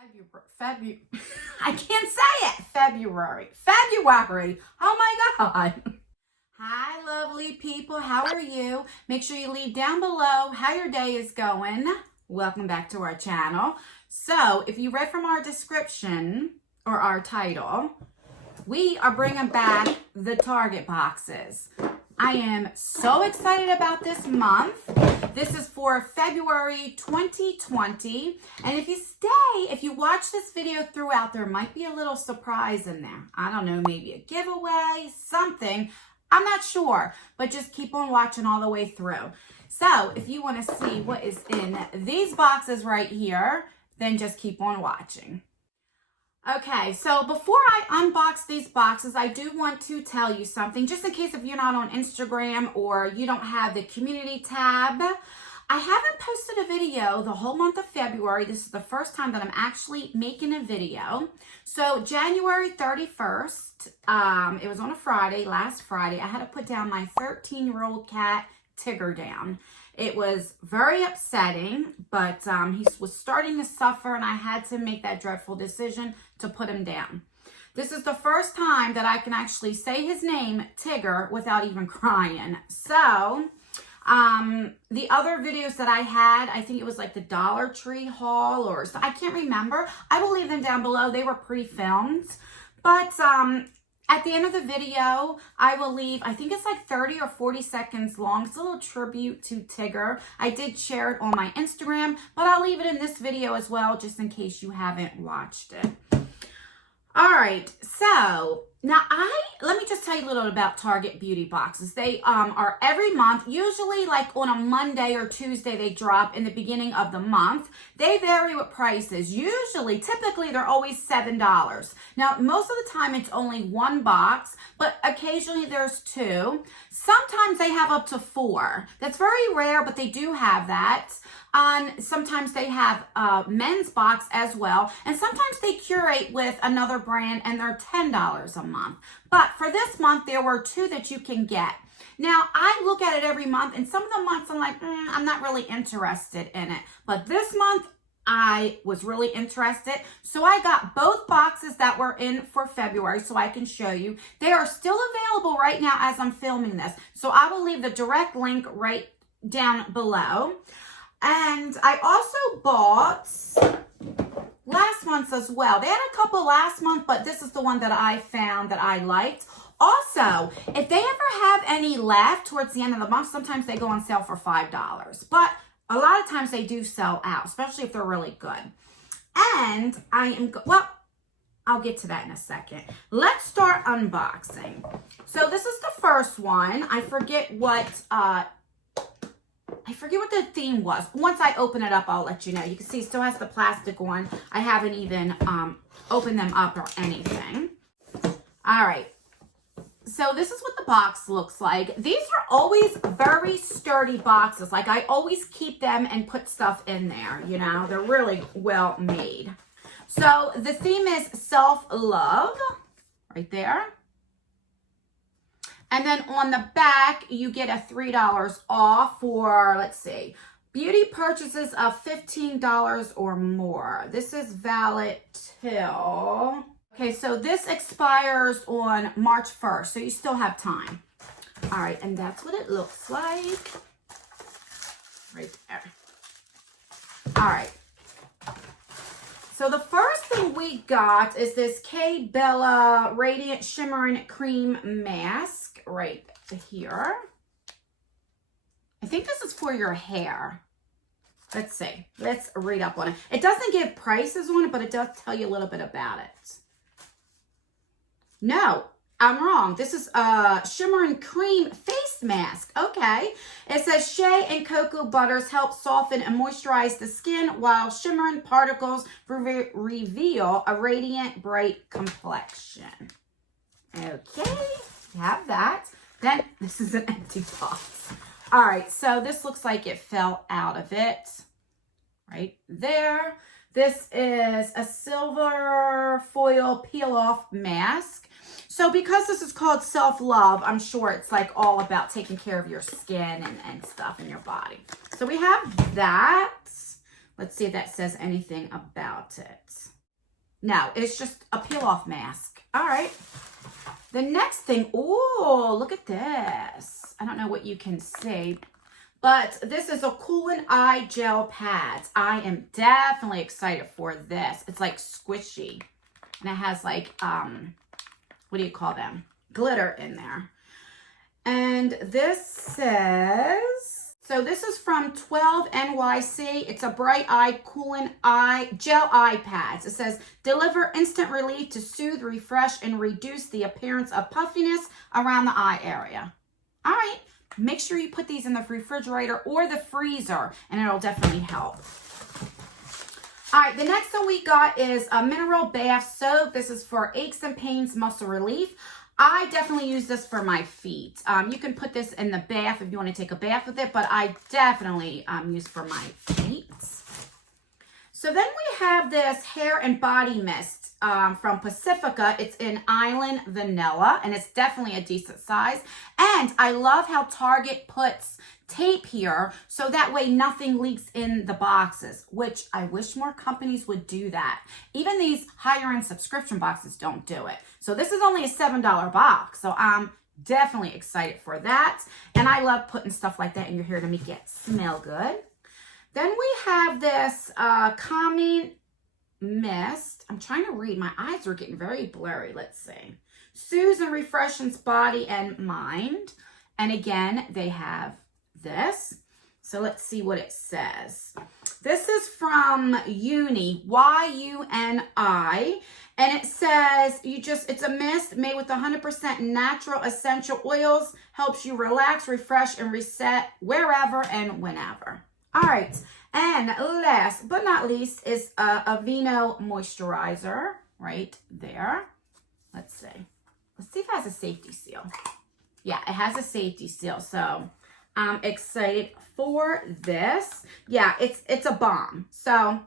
I can't say it. February. Oh my God. Hi, lovely people. How are you? Make sure you leave down below how your day is going. Welcome back to our channel. So, if you read from our description or our title, we are bringing back the Target boxes. I am so excited about this month. This is for February 2020. And if you watch this video throughout, there might be a little surprise in there. I don't know, maybe a giveaway, something. I'm not sure, but just keep on watching all the way through. So if you want to see what is in these boxes right here, then just keep on watching. Okay, so before I unbox these boxes, I do want to tell you something, just in case if you're not on Instagram or you don't have the community tab. I haven't posted a video the whole month of February. This is the first time that I'm actually making a video. So January 31st, it was on a Friday, last Friday, I had to put down my 13-year-old cat, Tigger, down. It was very upsetting, but he was starting to suffer and I had to make that dreadful decision to put him down. This is the first time that I can actually say his name, Tigger, without even crying. So, the other videos that I had, I think it was like the Dollar Tree haul or I can't remember. I will leave them down below. They were pre-filmed. But, at the end of the video, I will leave, I think it's like 30 or 40 seconds long. It's a little tribute to Tigger. I did share it on my Instagram, but I'll leave it in this video as well, just in case you haven't watched it. All right, so now let me just tell you a little about Target beauty boxes. They are every month, usually like on a Monday or Tuesday they drop in the beginning of the month. They vary with prices. Typically they're always $7. Now, most of the time it's only one box, but occasionally there's two. Sometimes they have up to 4. That's very rare, but they do have that. Sometimes they have a men's box as well. And sometimes they curate with another brand and they're $10 a month. But for this month, there were 2 that you can get. Now, I look at it every month and some of the months I'm like, I'm not really interested in it. But this month, I was really interested. So I got both boxes that were in for February so I can show you. They are still available right now as I'm filming this. So I will leave the direct link right down below. And I also bought last month's as well. They had a couple last month, but this is the one that I found that I liked. Also, if they ever have any left towards the end of the month, sometimes they go on sale for $5. But a lot of times they do sell out, especially if they're really good. And I'll get to that in a second. Let's start unboxing. So this is the first one. I forget what the theme was. Once I open it up, I'll let you know. You can see it still has the plastic on. I haven't even opened them up or anything. All right. So this is what the box looks like. These are always very sturdy boxes. Like I always keep them and put stuff in there, you know. They're really well made. So the theme is self-love right there. And then on the back, you get a $3 off for, let's see, beauty purchases of $15 or more. This is valid till, okay, so this expires on March 1st, so you still have time. All right, and that's what it looks like right there. All right. So the first thing we got is this K Bella Radiant Shimmering Cream Mask right here. I think this is for your hair. Let's see. Let's read up on it. It doesn't give prices on it, but it does tell you a little bit about it. No, I'm wrong. This is a shimmering cream face mask. Okay. It says shea and cocoa butters help soften and moisturize the skin while shimmering particles reveal a radiant, bright complexion. Okay. Have that. Then this is an empty box. All right. So this looks like it fell out of it right there. This is a silver foil peel off mask. So because this is called self-love, I'm sure it's like all about taking care of your skin and stuff in your body. So we have that. Let's see if that says anything about it. No, it's just a peel-off mask. All right. The next thing, oh, look at this. I don't know what you can see, but this is a Cooling Eye Gel Pads. I am definitely excited for this. It's like squishy, and it has like, what do you call them? Glitter in there. And this says, so this is from 12 NYC. It's a bright eye cooling eye gel eye pads. It says deliver instant relief to soothe, refresh, and reduce the appearance of puffiness around the eye area. All right, make sure you put these in the refrigerator or the freezer, and it'll definitely help. All right, the next one we got is a mineral bath soap. This is for aches and pains, muscle relief. I definitely use this for my feet. You can put this in the bath if you want to take a bath with it, but I definitely use for my feet. So then we have this hair and body mist from Pacifica. It's in Island Vanilla, and it's definitely a decent size. And I love how Target puts tape here so that way nothing leaks in the boxes, which I wish more companies would do that. Even these higher end subscription boxes don't do it. So this is only a $7 box, so I'm definitely excited for that. And I love putting stuff like that in your hair to make it smell good. Then we have this calming mist. I'm trying to read. My eyes are getting very blurry. Let's see. Soothes and refreshes body and mind. And again, they have this. So let's see what it says. This is from Uni, Y-U-N-I, and it says it's a mist made with 100% natural essential oils, helps you relax, refresh, and reset wherever and whenever. All right, and last but not least is a Aveeno moisturizer right there. Let's see. Let's see if it has a safety seal. Yeah, it has a safety seal, so I'm excited for this. Yeah, it's a bomb. So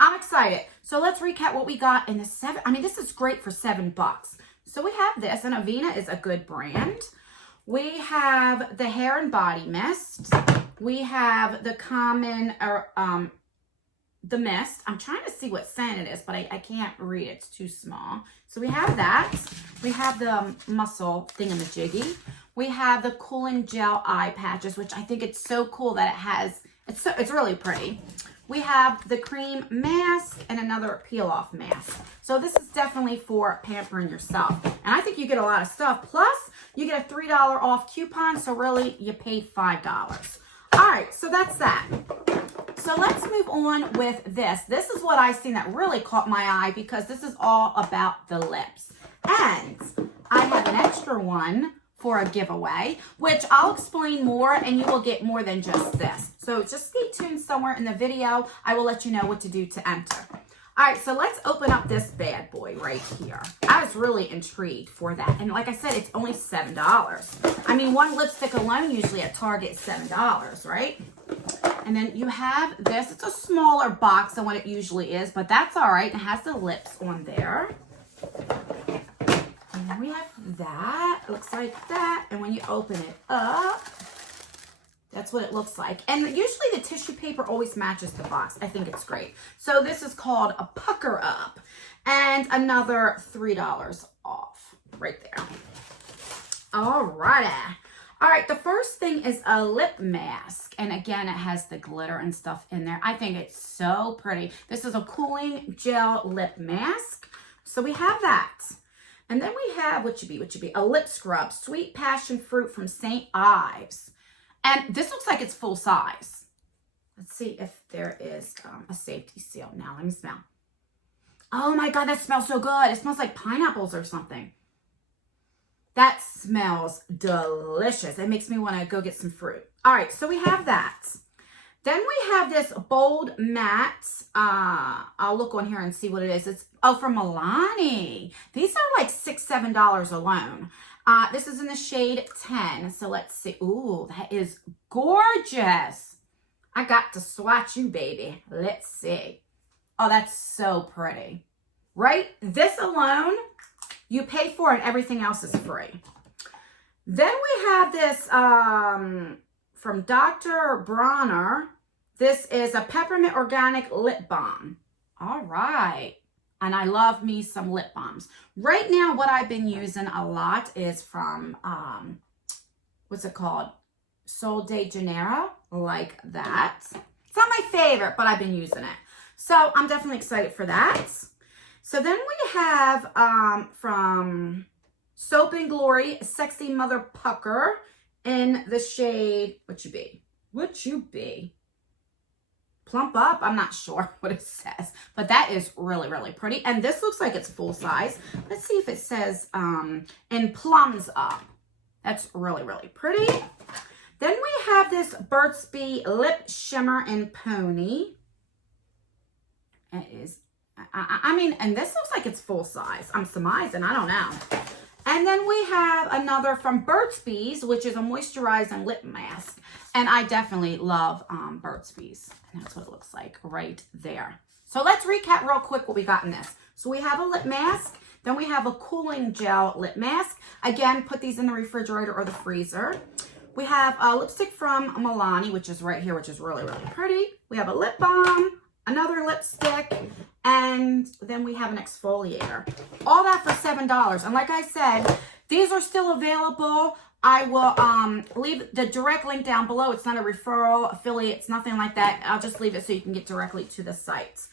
I'm excited. So let's recap what we got in the this is great for $7. So we have this, and Aveeno is a good brand. We have the hair and body mist. We have the common, the mist. I'm trying to see what scent it is, but I can't read. It's too small. So we have that. We have the muscle thingamajiggy. We have the cooling gel eye patches, which I think it's so cool that it has, it's really pretty. We have the cream mask and another peel-off mask. So this is definitely for pampering yourself. And I think you get a lot of stuff. Plus, you get a $3 off coupon, so really you paid $5. All right, so that's that. So let's move on with this. This is what I've seen that really caught my eye because this is all about the lips. And I have an extra one for a giveaway, which I'll explain more, and you will get more than just this. So just stay tuned somewhere in the video. I will let you know what to do to enter. All right, so let's open up this bad boy right here. I was really intrigued for that. And like I said, it's only $7. I mean, one lipstick alone usually at Target is $7, right? And then you have this. It's a smaller box than what it usually is, but that's all right. It has the lips on there. And then we have that. It looks like that. And when you open it up, that's what it looks like. And usually the tissue paper always matches the box. I think it's great. So this is called a Pucker Up. And another $3 off right there. All righty. All right, the first thing is a lip mask. And again, it has the glitter and stuff in there. I think it's so pretty. This is a cooling gel lip mask. So we have that. And then we have, what should be a lip scrub, Sweet Passion Fruit from St. Ives. And this looks like it's full size. Let's see if there is a safety seal. Now, let me smell. Oh my God, that smells so good. It smells like pineapples or something. That smells delicious. It makes me want to go get some fruit. All right, so we have that. Then we have this Bold Matte. I'll look on here and see what it is. It's from Milani. These are like $6, $7 alone. This is in the shade 10. So let's see. Ooh, that is gorgeous. I got to swatch you, baby. Let's see. Oh, that's so pretty. Right? This alone, you pay for and everything else is free. Then we have this from Dr. Bronner. This is a peppermint organic lip balm. All right. And I love me some lip balms. Right now, what I've been using a lot is from, what's it called? Sol de Janeiro, like that. It's not my favorite, but I've been using it. So I'm definitely excited for that. So then we have from Soap and Glory, Sexy Mother Pucker in the shade, what you be? Plump Up? I'm not sure what it says, but that is really, really pretty. And this looks like it's full size. Let's see if it says in Plums Up. That's really, really pretty. Then we have this Burt's Bee Lip Shimmer in Pony. It is, I mean, and this looks like it's full size. I'm surmising, I don't know. And then we have another from Burt's Bees, which is a moisturizing lip mask. And I definitely love Burt's Bees. And that's what it looks like right there. So let's recap real quick what we got in this. So we have a lip mask. Then we have a cooling gel lip mask. Again, put these in the refrigerator or the freezer. We have a lipstick from Milani, which is right here, which is really, really pretty. We have a lip balm, another lipstick, and then we have an exfoliator. All that for $7. And like I said, these are still available. I will leave the direct link down below. It's not a referral, affiliate, it's nothing like that. I'll just leave it so you can get directly to the site.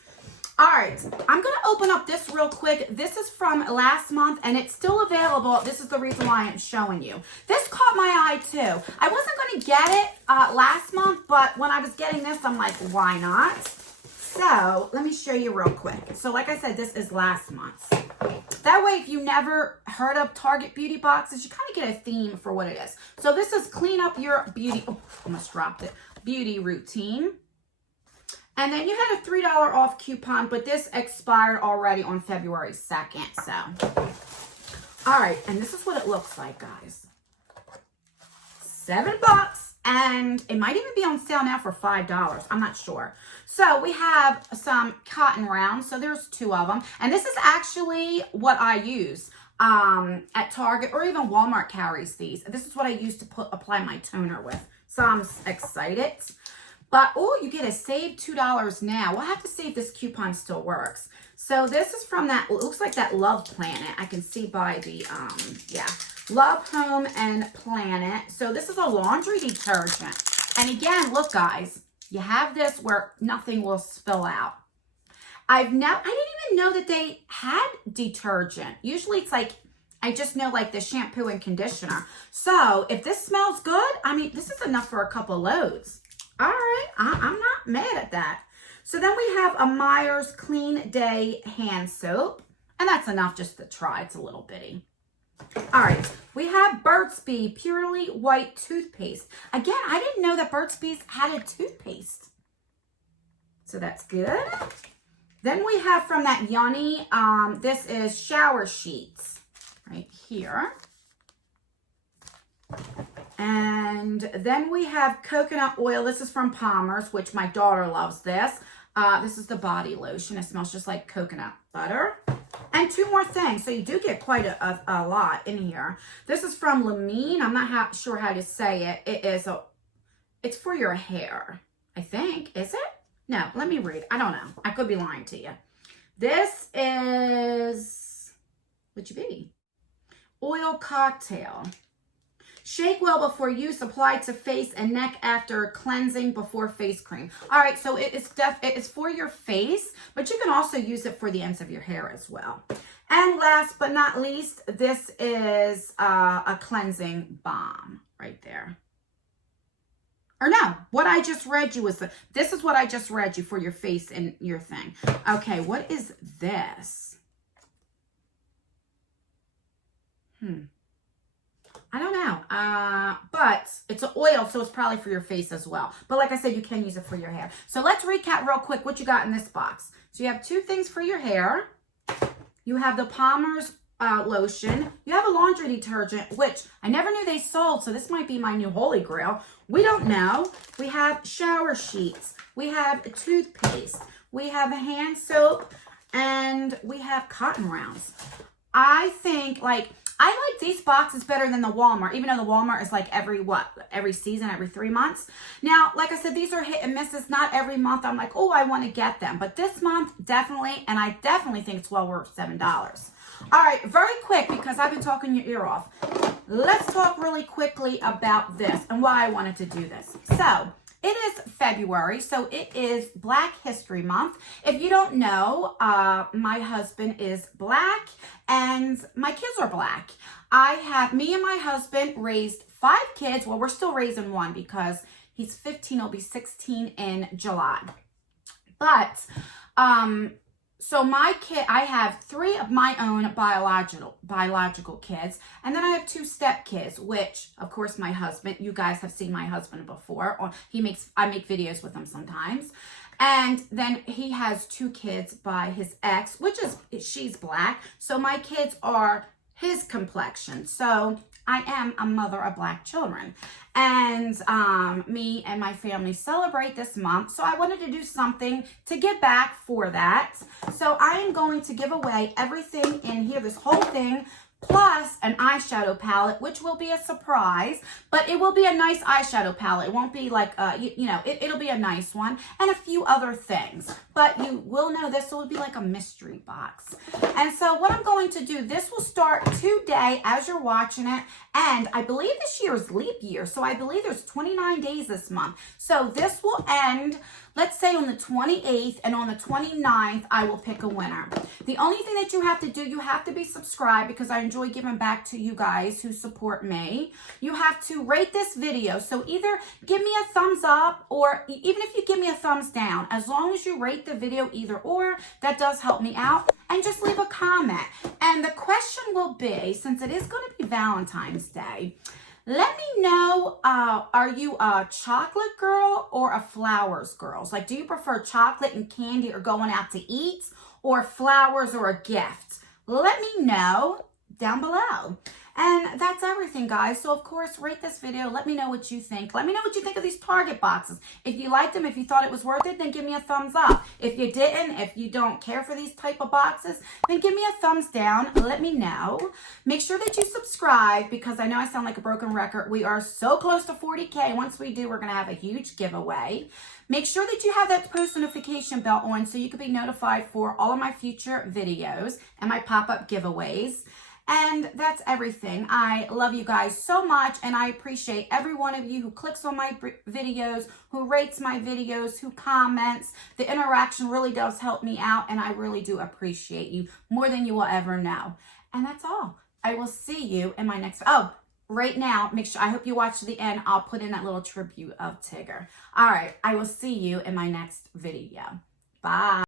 All right, I'm going to open up this real quick. This is from last month, and it's still available. This is the reason why I'm showing you. This caught my eye, too. I wasn't going to get it last month, but when I was getting this, I'm like, why not? So let me show you real quick. So like I said, this is last month's. That way, if you never heard of Target beauty boxes, you kind of get a theme for what it is. So this is clean up your beauty, oh, almost dropped it, beauty routine. And then you had a $3 off coupon, but this expired already on February 2nd. So, all right, and this is what it looks like, guys. $7. And it might even be on sale now for $5. I'm not sure. So we have some cotton rounds. So there's 2 of them. And this is actually what I use at Target, or even Walmart carries these. This is what I use to apply my toner with. So I'm excited. But, oh, you get a save $2 now. We'll have to see if this coupon still works. So this is from that, it looks like that Love Planet. I can see by the, yeah. Love, Home, and Planet. So this is a laundry detergent. And again, look, guys, you have this where nothing will spill out. I didn't even know that they had detergent. Usually it's like, I just know like the shampoo and conditioner. So if this smells good, I mean, this is enough for a couple loads. All right, I'm not mad at that. So then we have a Myers Clean Day hand soap. And that's enough just to try. It's a little bitty. All right, we have Burt's Bee Purely White Toothpaste. Again, I didn't know that Burt's Bees had a toothpaste. So that's good. Then we have from that Yoni, this is shower sheets right here. And then we have coconut oil. This is from Palmer's, which my daughter loves this. This is the body lotion. It smells just like coconut butter. And 2 more things. So you do get quite a lot in here. This is from Lamine. I'm not sure how to say it. It's for your hair, I think. Is it? No, let me read. I don't know. I could be lying to you. This is, what'd you be? Oil cocktail. Shake well before use. Apply to face and neck after cleansing before face cream. All right, so it's for your face, but you can also use it for the ends of your hair as well. And last but not least, this is a cleansing balm right there. Or no, what I just read you was this is what I just read you for your face and your thing. Okay, what is this? I don't know, but it's an oil, so it's probably for your face as well. But like I said, you can use it for your hair. So let's recap real quick what you got in this box. So you have 2 things for your hair. You have the Palmer's lotion. You have a laundry detergent, which I never knew they sold, so this might be my new holy grail. We don't know. We have shower sheets. We have toothpaste. We have a hand soap, and we have cotton rounds. I think, like, I like these boxes better than the Walmart, even though the Walmart is like every season, every 3 months. Now, like I said, these are hit and misses. Not every month I'm like, oh, I want to get them. But this month, definitely, and I definitely think it's well worth $7. All right, very quick, because I've been talking your ear off. Let's talk really quickly about this and why I wanted to do this. So, it is February, so it is Black History Month. If you don't know, my husband is Black and my kids are Black. Me and my husband raised 5 kids. Well, we're still raising one because he's 15, he'll be 16 in July. But, so I have 3 of my own biological kids, and then I have 2 stepkids, which, of course, my husband, you guys have seen my husband before, or I make videos with him sometimes. And then he has 2 kids by his ex, she's Black. So my kids are his complexion. So I am a mother of Black children. And me and my family celebrate this month. So I wanted to do something to give back for that. So I am going to give away everything in here, this whole thing, plus an eyeshadow palette, which will be a surprise, but it will be a nice eyeshadow palette. It won't be like, it'll be a nice one, and a few other things. But you will know this will be like a mystery box. And so what I'm going to do, this will start today as you're watching it, and I believe this year is leap year, so I believe there's 29 days this month. So this will end, let's say on the 28th, and on the 29th, I will pick a winner. The only thing that you have to do, you have to be subscribed, because I enjoy giving back to you guys who support me. You have to rate this video. So either give me a thumbs up, or even if you give me a thumbs down, as long as you rate the video either or, that does help me out. And just leave a comment. And the question will be, since it is going to be Valentine's Day, let me know, are you a chocolate girl or a flowers girl? Like, do you prefer chocolate and candy or going out to eat, or flowers or a gift? Let me know down below. And that's everything, guys. So, of course, rate this video. Let me know what you think. Let me know what you think of these Target boxes. If you liked them, if you thought it was worth it, then give me a thumbs up. If you didn't, if you don't care for these type of boxes, then give me a thumbs down. Let me know. Make sure that you subscribe, because I know I sound like a broken record. We are so close to 40K. Once we do, we're going to have a huge giveaway. Make sure that you have that post notification bell on so you can be notified for all of my future videos and my pop-up giveaways. And that's everything. I love you guys so much, and I appreciate every one of you who clicks on my videos, who rates my videos, who comments. The interaction really does help me out, and I really do appreciate you more than you will ever know. And that's all. I will see you in my next... Oh, right now, make sure... I hope you watch to the end. I'll put in that little tribute of Tigger. All right. I will see you in my next video. Bye.